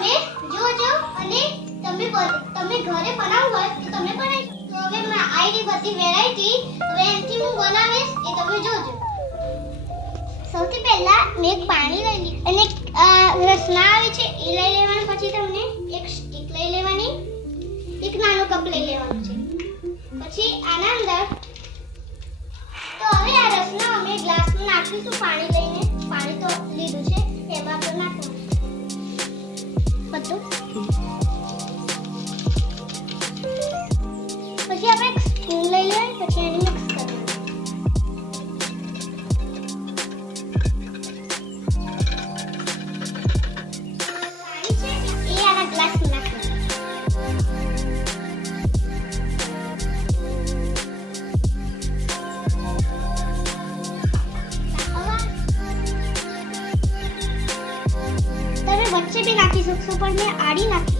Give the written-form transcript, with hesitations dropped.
તમે જોજો અને તમે ઘરે બનાવવું હોય તો તમે બનાવી શકો. તો હવે મેં આઈડી બધી વેરાયટી હવે એનથી હું બનાવીશ એ તમે જોજો. સૌથી પહેલા મેં એક પાણી લઈ લીધું અને રસના આવે છે એ લઈ લેવાનું. પછી તમને એક સ્ટીક લઈ લેવાની, એક નાનો કપ લઈ લેવાનો છે. પછી આના અંદર તો હવે આ રસના અમે ગ્લાસમાં નાખીશું પાણી લઈને. પાણી તો લીધું છે એમાં આપણે નાખવાનું બધું. પછી આપણે એક સ્પૂન લઈ લેવાની. પછી એને મિક્સ કરવાનું. પાણી છે એ આના ગ્લાસમાં નાખવાનું. તમે વચ્ચે બી નાખી શકશો પણ મેં આડી નાખી.